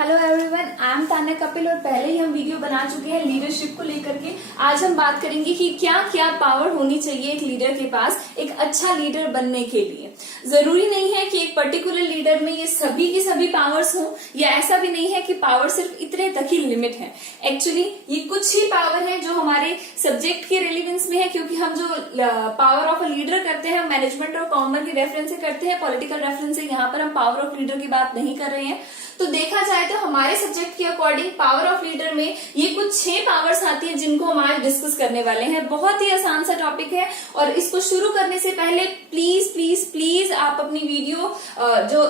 Hello everyone, I am Tanya Kapil और पहले ही हम वीडियो बना चुके हैं लीडरशिप को लेकर के। आज हम बात करेंगे कि क्या क्या पावर होनी चाहिए एक लीडर के पास एक अच्छा लीडर बनने के लिए। जरूरी नहीं है कि एक पर्टिकुलर लीडर में ये सभी की सभी पावर्स हों, या ऐसा भी नहीं है कि पावर सिर्फ इतने तक ही लिमिट है। एक्चुअली ये कुछ ही पावर है जो हमारे सब्जेक्ट के रिलेवेंस में है, क्योंकि हम जो पावर ऑफ अ लीडर करते हैं मैनेजमेंट और कॉमन के रेफरेंस से करते हैं, पॉलिटिकल रेफरेंस से। यहाँ पर हम पावर ऑफ लीडर की बात नहीं कर रहे हैं। तो देखा जाए तो हमारे सब्जेक्ट के अकॉर्डिंग पावर ऑफ लीडर में ये कुछ 6 पावर्स आती है जिनको हम आज डिस्कस करने वाले हैं। बहुत ही आसान सा टॉपिक है और इसको शुरू करने से पहले प्लीज प्लीज प्लीज आप अपनी वीडियो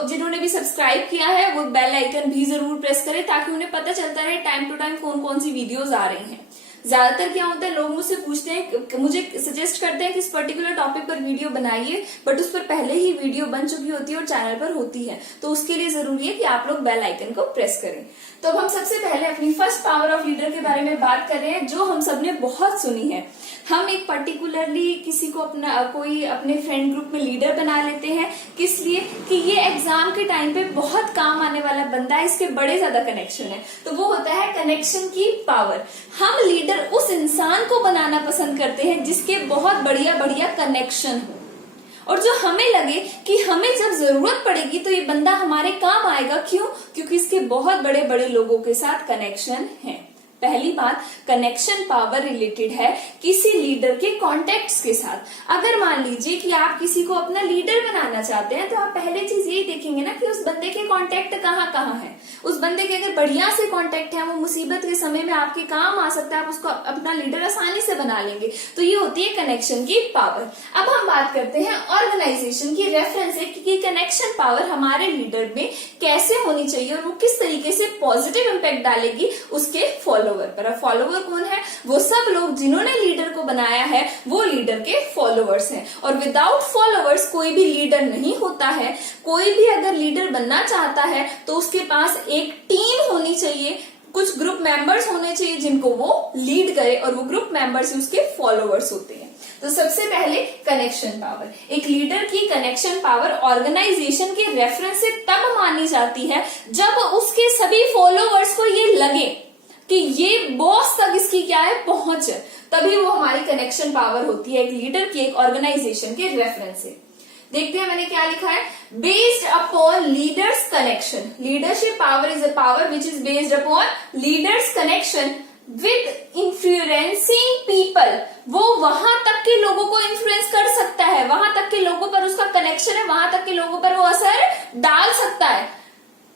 जिन्होंने भी सब्सक्राइब किया है वो बेल आइकन भी जरूर प्रेस करें, ताकि उन्हें पता चलता रहे टाइम टू टाइम कौन कौन सी वीडियोज आ रही हैं। ज्यादातर क्या होता है, लोग मुझसे पूछते हैं, मुझे सजेस्ट करते हैं कि इस पर्टिकुलर टॉपिक पर वीडियो बनाइए, बट उस पर पहले ही वीडियो बन चुकी होती है और चैनल पर होती है। तो उसके लिए जरूरी है कि आप लोग बेल आइकन को प्रेस करें। तो अब हम सबसे पहले अपनी फर्स्ट पावर ऑफ लीडर के बारे में बात कर रहे हैं, जो हम सबने बहुत सुनी है। हम एक पर्टिकुलरली किसी को कोई अपने फ्रेंड ग्रुप में लीडर बना लेते हैं, किस लिए कि ये एग्जाम के टाइम पे बहुत काम आने वाला बंदा है, इसके बड़े ज्यादा कनेक्शन है। तो वो होता है कनेक्शन की पावर। हम लीडर उस इंसान को बनाना पसंद करते हैं जिसके बहुत बढ़िया बढ़िया कनेक्शन हो, और जो हमें लगे कि हमें जब जरूरत पड़ेगी तो ये बंदा हमारे काम आएगा। क्यों? क्योंकि इसके बहुत बड़े बड़े लोगों के साथ कनेक्शन है। पहली बात, कनेक्शन पावर रिलेटेड है किसी लीडर के कॉन्टेक्ट्स के साथ। अगर मान लीजिए कि आप किसी को अपना लीडर बनाना चाहते हैं, तो आप पहले चीज यही देखेंगे ना कि उस बंदे के कॉन्टेक्ट कहाँ कहाँ है। उस बंदे के अगर बढ़िया से कॉन्टेक्ट है, वो मुसीबत के समय में आपके काम आ सकता है, आप उसको अपना लीडर आसानी से बना लेंगे। तो ये होती है कनेक्शन की पावर। अब हम बात करते हैं ऑर्गेनाइजेशन की रेफरेंस से कि कनेक्शन पावर हमारे लीडर में कैसे होनी चाहिए और वो किस तरीके से पॉजिटिव इंपैक्ट डालेगी उसके फॉलोअर पर। फॉलोअर कौन है? वो सब लोग जिन्होंने लीडर को बनाया है, वो लीडर के फॉलोअर्स हैं। और विदाउट फॉलोअर्स कोई भी लीडर नहीं होता है। कोई भी अगर लीडर बनना चाहता है तो उसके पास एक टीम होनी चाहिए, कुछ ग्रुप मेंबर्स होने चाहिए जिनको वो लीड करे, और वो ग्रुप मेंबर्स उसके फॉलोअर्स होते हैं। तो सबसे पहले कनेक्शन पावर। एक लीडर की कनेक्शन पावर ऑर्गेनाइजेशन के रेफरेंस से तब मानी जाती है जब उसके सभी फॉलोअर्स को ये लगे कि ये बॉस तक इसकी क्या है, पहुंच है, तभी वो हमारी कनेक्शन पावर होती है एक लीडर की एक ऑर्गेनाइजेशन के रेफरेंस से। देखते हैं मैंने क्या लिखा है। Based upon leaders connection, leadership power is a power which is based upon leaders connection with influencing people. वो वहां तक के लोगों को इन्फ्लुएंस कर सकता है, वहां तक के लोगों पर उसका कनेक्शन है, वहां तक के लोगों पर वो असर डाल सकता है।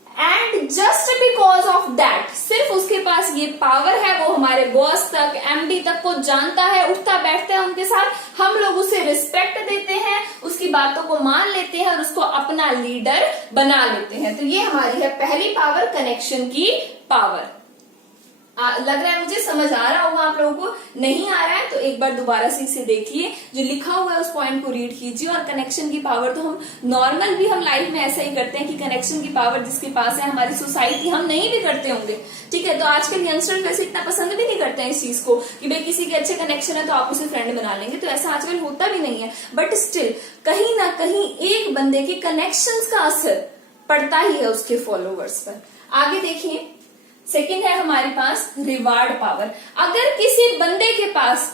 And just because of that, सिर्फ उसके पास ये पावर है, वो हमारे बॉस तक, एमडी तक को जानता है, उठता बैठता है उनके साथ, हम लोग उसे रिस्पेक्ट देते हैं, उसकी बातों को मान लेते हैं और उसको अपना लीडर बना लेते हैं। तो ये हमारी है पहली पावर, कनेक्शन की पावर। लग रहा है मुझे समझ आ रहा होगा आप लोगों को। नहीं आ रहा है तो एक बार दोबारा से इसे देखिए, जो लिखा हुआ है उस पॉइंट को रीड कीजिए। और कनेक्शन की पावर तो हम नॉर्मल भी हम लाइफ में ऐसा ही करते हैं कि कनेक्शन की पावर जिसके पास है, हमारी सोसाइटी, हम नहीं भी करते होंगे, ठीक है। तो आजकल यंगस्टर वैसे इतना पसंद भी नहीं करते हैं इस चीज को कि भाई किसी के अच्छे कनेक्शन है तो आप उसे फ्रेंड बना लेंगे, तो ऐसा आजकल होता भी नहीं है। बट स्टिल कहीं ना कहीं एक बंदे के कनेक्शन का असर पड़ता ही है उसके फॉलोअर्स पर। आगे देखिए, सेकंड है हमारे पास रिवार्ड पावर। अगर किसी बंदे के पास,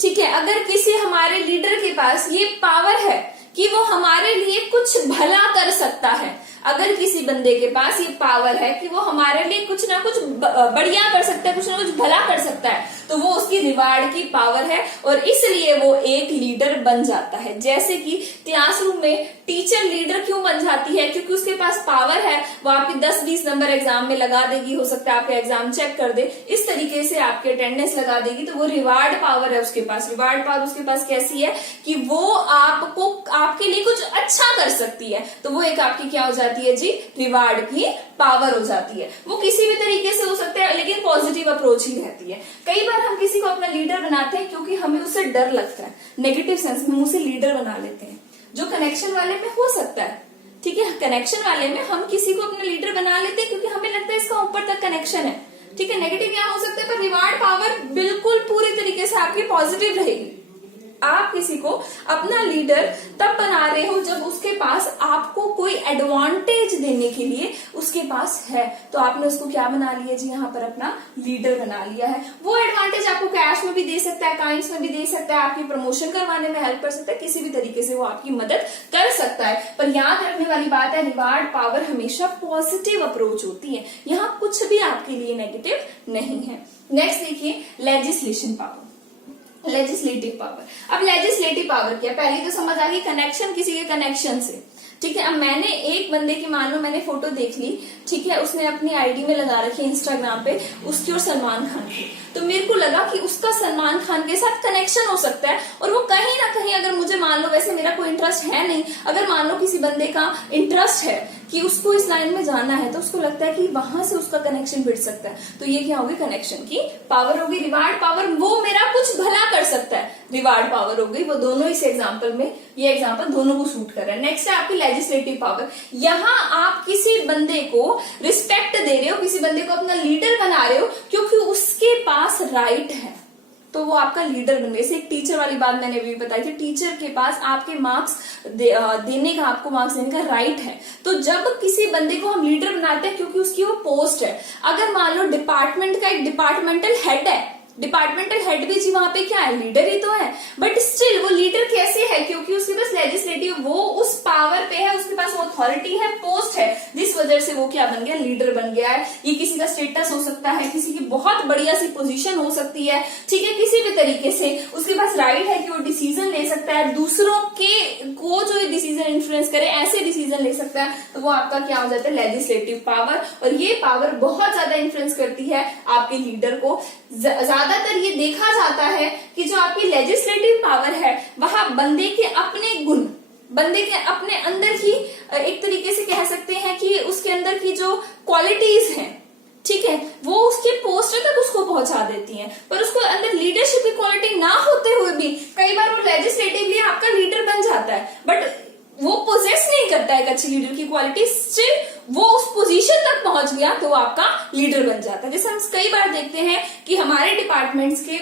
ठीक है, अगर किसी हमारे लीडर के पास ये पावर है कि वो हमारे लिए कुछ भला कर सकता है, अगर किसी बंदे के पास ये पावर है कि वो हमारे लिए कुछ ना कुछ बढ़िया कर सकता है, कुछ ना कुछ भला कर सकता है, तो वो उसकी रिवार्ड की पावर है और इसलिए वो एक लीडर बन जाता है। जैसे कि क्लासरूम में टीचर लीडर क्यों बन जाती है? क्योंकि उसके पास पावर है, वो आपके 10-20 नंबर एग्जाम में लगा देगी, हो सकता है आपका एग्जाम चेक कर दे, इस तरीके से आपके अटेंडेंस लगा देगी। तो वो रिवार्ड पावर है उसके पास। रिवार्ड पावर उसके पास कैसी है कि वो आपको, आपके लिए कुछ अच्छा कर सकती है, तो वो एक आपकी क्या हो जाती है जी, रिवार्ड की पावर हो जाती है। वो किसी भी तरीके से हो सकता है, लेकिन पॉजिटिव अप्रोच ही रहती है। कई बार हम किसी को अपना लीडर बनाते हैं क्योंकि हमें उससे डर लगता है, नेगेटिव सेंस में हम उसे लीडर बना लेते हैं, जो कनेक्शन वाले में हो सकता है, ठीक है। कनेक्शन वाले में हम किसी को अपना लीडर बना लेते हैं क्योंकि हमें लगता है इसका ऊपर तक कनेक्शन है, ठीक है। नेगेटिव यहाँ हो सकता है, पर रिवार्ड पावर बिल्कुल पूरी तरीके से आपकी पॉजिटिव रहेगी। आप किसी को अपना लीडर तब बना रहे हो जब उसके पास आपको कोई एडवांटेज देने के लिए उसके पास है, तो आपने उसको क्या बना लिया जी, यहाँ पर अपना लीडर बना लिया है। वो एडवांटेज आपको कैश में भी दे सकता है, काइंड्स में भी दे सकता है, आपकी प्रमोशन करवाने में हेल्प कर सकता है, किसी भी तरीके से वो आपकी मदद कर सकता है। पर याद रखने वाली बात है, रिवार्ड पावर हमेशा पॉजिटिव अप्रोच होती है, यहाँ कुछ भी आपके लिए नेगेटिव नहीं है। नेक्स्ट देखिए लेजिस्लेशन पावर, लेजिस्लेटिव पावर। अब लेजिस्लेटिव पावर क्या, पहले तो समझ आ गई कनेक्शन, किसी के कनेक्शन से, ठीक है। अब मैंने एक बंदे की, मान लो मैंने फोटो देख ली, ठीक है, उसने अपनी आईडी में लगा रखी है इंस्टाग्राम पे उसकी और सलमान खान की, तो मेरे को लगा कि उसका सलमान खान के साथ कनेक्शन हो सकता है, और वो कहीं ना कहीं, अगर मुझे मान लो, वैसे मेरा कोई इंटरेस्ट है नहीं, अगर मान लो किसी बंदे का इंटरेस्ट है कि उसको इस लाइन में जाना है, तो उसको लगता है कि वहां से उसका कनेक्शन बिड़ सकता है, तो ये क्या होगी, कनेक्शन की पावर होगी। रिवार्ड पावर, वो मेरा कुछ भला कर सकता है, रिवार्ड पावर हो गई। वो दोनों इस एग्जाम्पल में, ये एग्जाम्पल दोनों को सूट कर रहा है। नेक्स्ट है आपकी लेजिस्लेटिव पावर। यहाँ आप किसी बंदे को रिस्पेक्ट दे रहे हो, किसी बंदे को अपना लीडर बना रहे हो क्योंकि उसके पास राइट है, तो वो आपका लीडर बन गया। जैसे एक टीचर वाली बात मैंने अभी बताई थी, टीचर के पास आपके मार्क्स देने का, आपको मार्क्स देने का राइट है, तो जब किसी बंदे को हम लीडर बनाते हैं क्योंकि उसकी वो पोस्ट है। अगर मान लो डिपार्टमेंट का एक डिपार्टमेंटल हेड है, डिपार्टमेंट हेड भी जी वहां पे क्या है, लीडर ही तो है, बट स्टिल वो लीडर कैसे है, क्योंकि उसके पास लेजिस्लेटिव, वो उस पावर पे है, उसके पास वो अथॉरिटी है, पोस्ट है, जिस वजह से वो क्या बन गया, लीडर बन गया है। ये किसी का स्टेटस हो सकता है, किसी की बहुत बढ़िया सी पोजीशन हो सकती है, ठीक है, किसी भी तरीके से उसके पास राइट है कि वो डिसीजन ले सकता है, दूसरों के को जो डिसीजन इन्फ्लुएंस करे ऐसे डिसीजन ले सकता है, तो वो आपका क्या हो जाता है, लेजिस्लेटिव पावर। और ये पावर बहुत ज्यादा इन्फ्लुएंस करती है आपके लीडर को। ज्यादातर ये देखा जाता है कि जो आपकी लेजिस्लेटिव पावर है वह बंदे के अपने गुण, बंदे के अपने अंदर की, एक तरीके से कह सकते हैं कि उसके अंदर की जो क्वालिटीज हैं, ठीक है, वो उसके पोस्ट तक उसको पहुंचा देती हैं। पर उसको अंदर लीडरशिप की क्वालिटी ना होते हुए भी कई बार वो लेजिस्लेटिवली आपका लीडर बन जाता है, बट वो पोजेस नहीं करता है एक अच्छी लीडर की क्वालिटी, स्टिल वो उस पोजीशन तक पहुंच गया तो वो आपका लीडर बन जाता है। जैसे हम कई बार देखते हैं कि हमारे डिपार्टमेंट्स के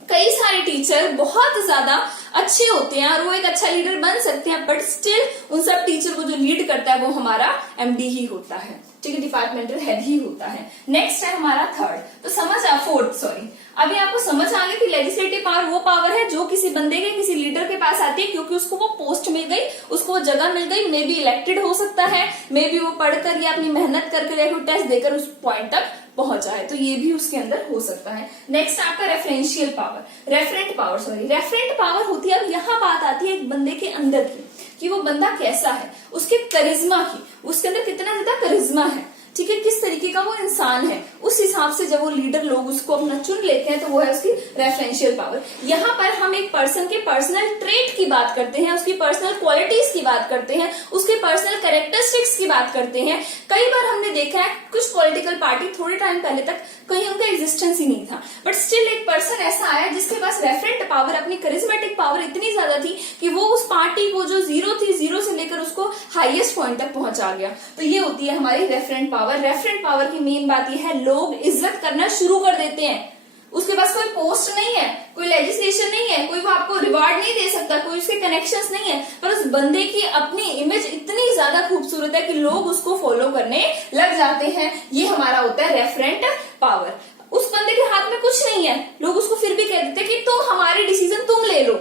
कई सारे टीचर बहुत ज्यादा अच्छे होते हैं और वो एक अच्छा लीडर बन सकते हैं, बट स्टिल उन सब टीचर को जो लीड करता है वो हमारा एमडी ही होता है, ठीक है, डिपार्टमेंटल हेड ही होता है। नेक्स्ट है हमारा थर्ड, तो फोर्थ सॉरी, अभी आपको समझ आ गया कि लेजिस्लेटिव पावर वो पावर है जो किसी बंदे के, किसी लीडर के पास आती है क्योंकि उसको वो पोस्ट मिल गई, उसको वो जगह मिल गई, मे बी इलेक्टेड हो सकता है, मे बी वो पढ़कर या अपनी मेहनत करके या कोई टेस्ट देकर उस पॉइंट तक पहुंच जाए, तो ये भी उसके अंदर हो सकता है। नेक्स्ट आपका रेफरेंशियल पावर, रेफरेंट पावर होती है। अब यहाँ बात आती है एक बंदे के अंदर की, कि वो बंदा कैसा है, उसके करिश्मा की, उसके अंदर कितना ज्यादा करिश्मा है, ठीक है, किस तरीके का वो इंसान है, उस हिसाब से जब वो लीडर लोग उसको अपना चुन लेते हैं तो वो है उसकी रेफरेंशियल पावर। यहाँ पर हम एक पर्सन के पर्सनल ट्रेट की बात करते हैं, उसकी पर्सनल क्वालिटीज की बात करते हैं, उसके पर्सनल कैरेक्टरिस्टिक्स की बात करते हैं। कई बार हमने देखा है कुछ पॉलिटिकल पार्टी थोड़े टाइम पहले तक कहीं उनका एग्जिस्टेंस ही नहीं था, बट स्टिल एक पर्सन ऐसा आया जिसके पास रेफरेंट पावर, अपनी करिश्मेटिक पावर इतनी ज्यादा थी कि वो उस पार्टी को जो जीरो थी, जीरो से लेकर उसको हाईएस्ट पॉइंट तक पहुंचा गया। तो ये होती है हमारी रेफरेंट पावर। रेफरेंट पावर की मेन बात यह है, लोग इज्जत करना शुरू कर देते हैं। उसके पास कोई पोस्ट नहीं है, कोई लेजिस्लेशन नहीं है, कोई वो आपको रिवार्ड नहीं दे सकता, कोई उसके कनेक्शंस नहीं है, पर उस बंदे की अपनी इमेज इतनी ज्यादा खूबसूरत है कि लोग उसको फॉलो करने लग जाते हैं। ये हमारा होता है रेफरेंट पावर। उस बंदे के हाथ में कुछ नहीं है, लोग उसको फिर भी कह देते कि तुम हमारे डिसीजन तुम ले लो,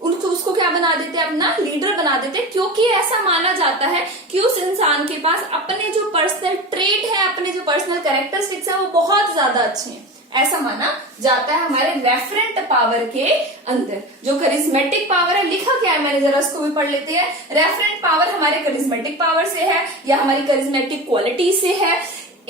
उसको क्या बना देते हैं, अपना लीडर बना देते हैं, क्योंकि ऐसा माना जाता है कि उस इंसान के पास अपने जो पर्सनल ट्रेट है, अपने जो पर्सनल कैरेक्टरिस्टिक्स है वो बहुत ज्यादा अच्छे हैं, ऐसा माना जाता है हमारे रेफरेंट पावर के अंदर। जो करिश्मेटिक पावर है, लिखा क्या है मैंने जरा उसको भी पढ़ लेते हैं। रेफरेंट पावर हमारे करिश्मेटिक पावर से है या हमारी करिश्मेटिक क्वालिटी से है।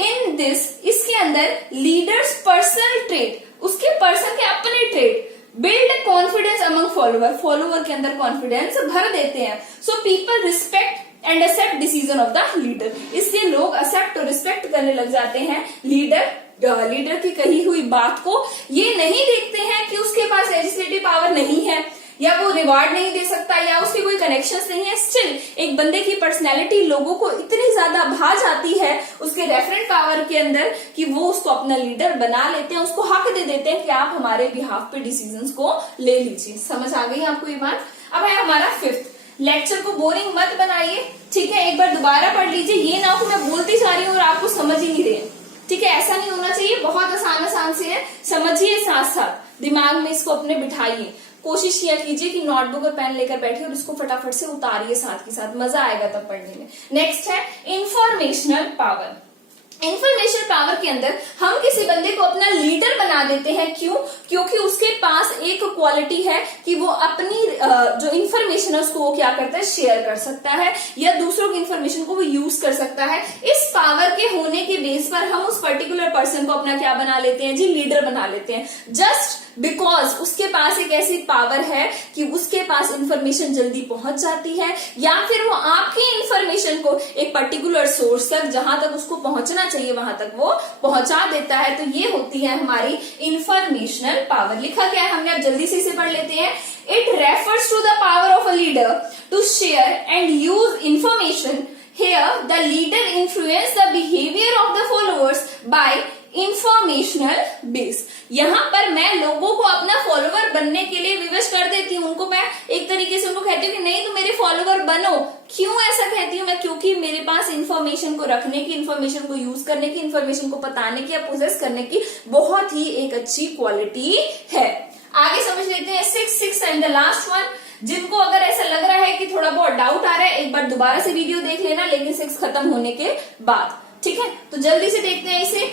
इन दिस, इसके अंदर लीडर्स पर्सनल ट्रेट, उसके पर्सन के अपने trait build confidence among follower के अंदर कॉन्फिडेंस भर देते हैं। So people respect and accept decision of the leader, इसलिए लोग एक्सेप्ट और रिस्पेक्ट करने लग जाते हैं लीडर की कही हुई बात को। ये नहीं देखते हैं कि उसके पास लेजिस्लेटिव पावर नहीं है या वो रिवार्ड नहीं दे सकता या उसके कोई कनेक्शंस नहीं है, स्टिल एक बंदे की पर्सनैलिटी लोगों को इतनी ज्यादा भा जाती है उसके रेफरेंट पावर के अंदर कि वो उसको अपना लीडर बना लेते हैं, उसको हक दे देते हैं कि आप हमारे बिहाफ पे डिसीजंस को ले लीजिए। समझ आ गई आपको ये बात। अब है हमारा फिफ्थ, लेक्चर को बोरिंग मत बनाइए, ठीक है, एक बार दोबारा पढ़ लीजिए, ये ना हो कि मैं बोलती जा रही हूँ और आपको समझ ही नहीं रहे, ठीक है, ऐसा नहीं होना चाहिए। बहुत आसान आसान से है, समझिए, साथ साथ दिमाग में इसको अपने बिठाइए। कोशिश किया कीजिए कि नोटबुक और पेन लेकर बैठिए और इसको फटाफट से उतारिए साथ के साथ, मजा आएगा तब पढ़ने में। नेक्स्ट है इंफॉर्मेशनल पावर। इंफॉर्मेशन पावर के अंदर हम किसी बंदे को अपना लीडर बना देते हैं, क्यों? क्योंकि उसके पास एक क्वालिटी है कि वो अपनी जो इंफॉर्मेशन है उसको वो क्या करता है, शेयर कर सकता है, या दूसरों की इंफॉर्मेशन को वो यूज कर सकता है। इस पावर के होने के बेस पर हम उस पर्टिकुलर पर्सन को अपना क्या बना लेते हैं जी, लीडर बना लेते हैं, जस्ट बिकॉज उसके पास एक ऐसी पावर है कि उसके पास इंफॉर्मेशन जल्दी पहुंच जाती है, या फिर वो आपकी इंफॉर्मेशन को एक पर्टिकुलर सोर्स तक, जहां तक उसको पहुंचना चाहिए वहां तक वो पहुंचा देता है। तो ये होती है हमारी इंफॉर्मेशनल पावर। लिखा क्या है हमने, अब जल्दी से इसे पढ़ लेते हैं। It refers to the power of a leader to share and use information. Here the leader influence the behaviour of the followers by informational base. यहां पर मैं लोगों को अपना फॉलोवर बनने के लिए विवश कर देती हूँ, उनको मैं एक तरीके से उनको कहती हूँ कि नहीं तुम मेरे फॉलोवर बनो। क्यों ऐसा कहती हूँ मैं? क्योंकि मेरे पास इंफॉर्मेशन को रखने की, इंफॉर्मेशन को यूज करने की, इंफॉर्मेशन को बताने की या पोजेस करने की बहुत ही एक अच्छी क्वालिटी है। आगे समझ लेते हैं six and the last one. जिनको अगर ऐसा लग रहा है कि थोड़ा बहुत डाउट आ रहा है, एक बार दोबारा से वीडियो देख लेना, लेकिन 6 खत्म होने के बाद, ठीक है। तो जल्दी से देखते हैं इसे।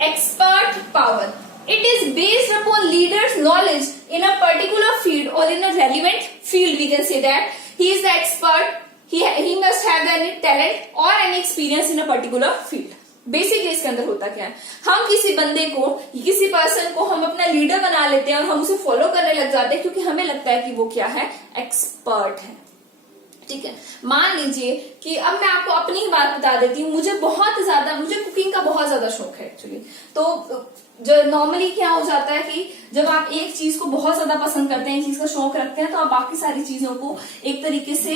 Expert power, it is based upon leader's knowledge in a particular field or in a relevant field. We can say that he is the expert. He must have any talent or any experience in a particular field. Basically इसके अंदर होता क्या है, हम किसी बंदे को, किसी पर्सन को हम अपना लीडर बना लेते हैं और हम उसे फॉलो करने लग जाते हैं क्योंकि हमें लगता है कि वो क्या है, एक्सपर्ट है, ठीक है। मान लीजिए कि अब मैं आपको अपनी ही बात बता देती हूँ, मुझे कुकिंग का बहुत ज्यादा शौक है एक्चुअली। तो जो नॉर्मली क्या हो जाता है कि जब आप एक चीज को बहुत ज्यादा पसंद करते हैं, एक चीज का शौक रखते हैं, तो आप बाकी सारी चीजों को एक तरीके से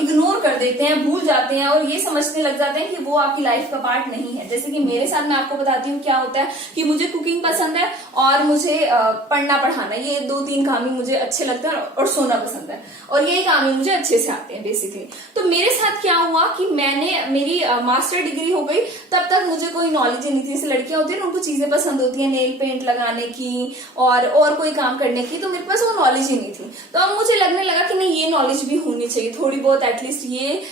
इग्नोर कर देते हैं, भूल जाते हैं और ये समझने लग जाते हैं कि वो आपकी लाइफ का पार्ट नहीं है। जैसे कि मेरे साथ मैं आपको बताती हूँ क्या होता है कि मुझे कुकिंग पसंद है और मुझे पढ़ना पढ़ाना, ये 2-3 काम ही मुझे अच्छे लगते हैं, और सोना पसंद है, और ये काम ही मुझे अच्छे से आते हैं बेसिकली। तो मेरे साथ क्या हुआ कि मेरी मास्टर डिग्री हो गई, तब तक मुझे कोई नॉलेज नहीं थी। जैसे लड़कियां होती है ना, उनको चीजें पसंद होती है, नेल पेंट लगाने की और कोई काम करने की, तो मेरे पास वो नॉलेज ही नहीं थी। तो अब मुझे लगने लगा कि नहीं, ये नॉलेज भी होनी चाहिए, थोड़ी बहुत एटलीस्ट ये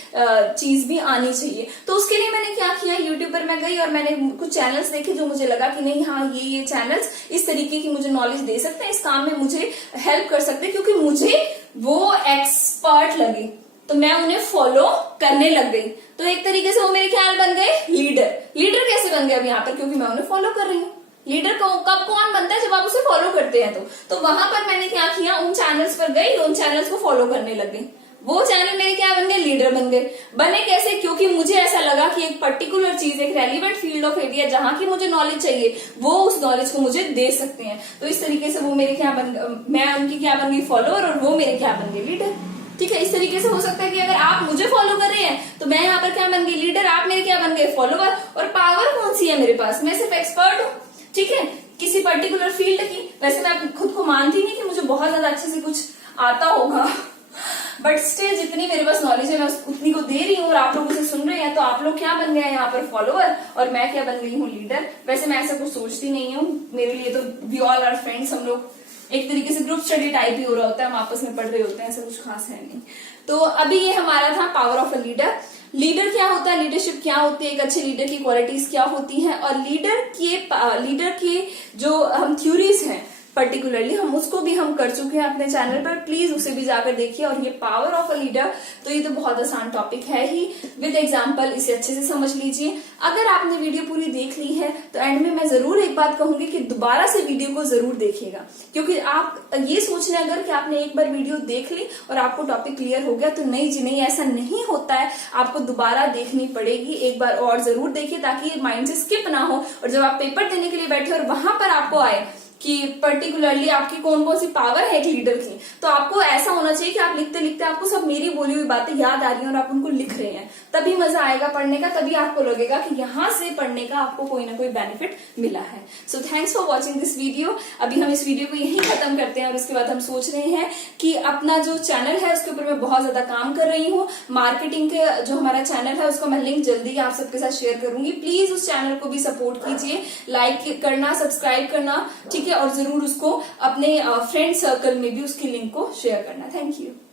चीज भी आनी चाहिए। तो उसके लिए मैंने क्या किया, यूट्यूब पर मैं गई और मैंने कुछ चैनल्स देखे जो मुझे लगा कि नहीं, हाँ ये चैनल्स इस तरीके की मुझे नॉलेज दे सकते हैं, इस काम में मुझे हेल्प कर सकते हैं, क्योंकि मुझे वो एक्सपर्ट लगे, तो मैं उन्हें फॉलो करने लग गई। तो एक तरीके से वो मेरे ख्याल बन गए लीडर कैसे बन गए अब यहाँ पर, क्योंकि मैं उन्हें फॉलो कर रही हूँ। लीडर कब कौन बनता है, जब आप उसे फॉलो करते हैं। तो वहां पर मैंने क्या किया, उन चैनल्स पर गई, उन चैनल्स को फॉलो करने लग गई। वो चैनल मेरे क्या बन गए, लीडर बन गए। बने कैसे, क्योंकि मुझे ऐसा लगा कि एक पर्टिकुलर चीज, एक रेलिवेंट फील्ड ऑफ एरिया जहां की मुझे नॉलेज चाहिए, वो उस नॉलेज को मुझे दे सकते हैं। तो इस तरीके से वो मेरे क्या मैं उनकी क्या बन गई, फॉलोअर, और वो मेरे क्या बन गए, लीडर। ठीक है, इस तरीके से हो सकता है कि अगर आप मुझे फॉलो कर रहे हैं तो मैं यहाँ पर क्या बन गई, लीडर, आप मेरे क्या बन गए, फॉलोअर। और पावर कौन सी है मेरे पास, मैं सिर्फ एक्सपर्ट हूँ, ठीक है, किसी पर्टिकुलर फील्ड की। वैसे मैं खुद को मानती नहीं कि मुझे बहुत ज्यादा अच्छे से कुछ आता होगा, बट स्टिल जितनी मेरे पास नॉलेज है मैं उतनी को दे रही हूँ और आप लोग उसे सुन रहे हैं। तो आप लोग क्या बन गए हैं यहाँ पर, फॉलोअर, और मैं क्या बन गई हूँ, लीडर। वैसे मैं ऐसा कुछ सोचती नहीं हूँ, मेरे लिए तो वी ऑल आर फ्रेंड्स, हम लोग एक तरीके से ग्रुप स्टडी टाइप ही हो रहा होता है, हम आपस में पढ़ रहे होते हैं, ऐसा कुछ खास है नहीं। तो अभी ये हमारा था पावर ऑफ अ लीडर क्या होता है, लीडरशिप क्या होती है, एक अच्छे लीडर की क्वालिटीज क्या होती हैं, और लीडर के जो हम थ्योरीज हैं पर्टिकुलरली हम उसको भी हम कर चुके हैं अपने चैनल पर, प्लीज उसे भी जाकर देखिए। और ये पावर ऑफ अ लीडर, तो ये तो बहुत आसान टॉपिक है ही, विद एग्जांपल इसे अच्छे से समझ लीजिए। अगर आपने वीडियो पूरी देख ली है तो एंड में मैं जरूर एक बात कहूंगी कि दोबारा से वीडियो को जरूर देखिएगा, क्योंकि आप ये सोच रहे अगर कि आपने एक बार वीडियो देख ली और आपको टॉपिक क्लियर हो गया, तो नहीं जी नहीं, ऐसा नहीं होता है, आपको दोबारा देखनी पड़ेगी, एक बार और जरूर देखिए ताकि माइंड से स्किप ना हो। और जब आप पेपर देने के लिए बैठे और वहां पर आपको आए कि पर्टिकुलरली आपकी कौन कौन सी पावर है एक लीडर की, तो आपको ऐसा होना चाहिए कि आप लिखते लिखते आपको सब मेरी बोली हुई बातें याद आ रही हैं और आप उनको लिख रहे हैं, तभी मजा आएगा पढ़ने का, तभी आपको लगेगा कि यहाँ से पढ़ने का आपको कोई ना कोई बेनिफिट मिला है। So thanks for watching this video. अभी हम इस वीडियो को यहीं खत्म करते हैं और उसके बाद हम सोच रहे हैं कि अपना जो चैनल है उसके ऊपर मैं बहुत ज्यादा काम कर रही हूँ। मार्केटिंग के जो हमारा चैनल है उसको मैं लिंक जल्दी आप सबके साथ शेयर करूंगी। प्लीज उस चैनल को भी सपोर्ट कीजिए, लाइक करना, सब्सक्राइब करना, ठीक है, और जरूर उसको अपने फ्रेंड सर्कल में भी उसकी लिंक को शेयर करना। Thank you.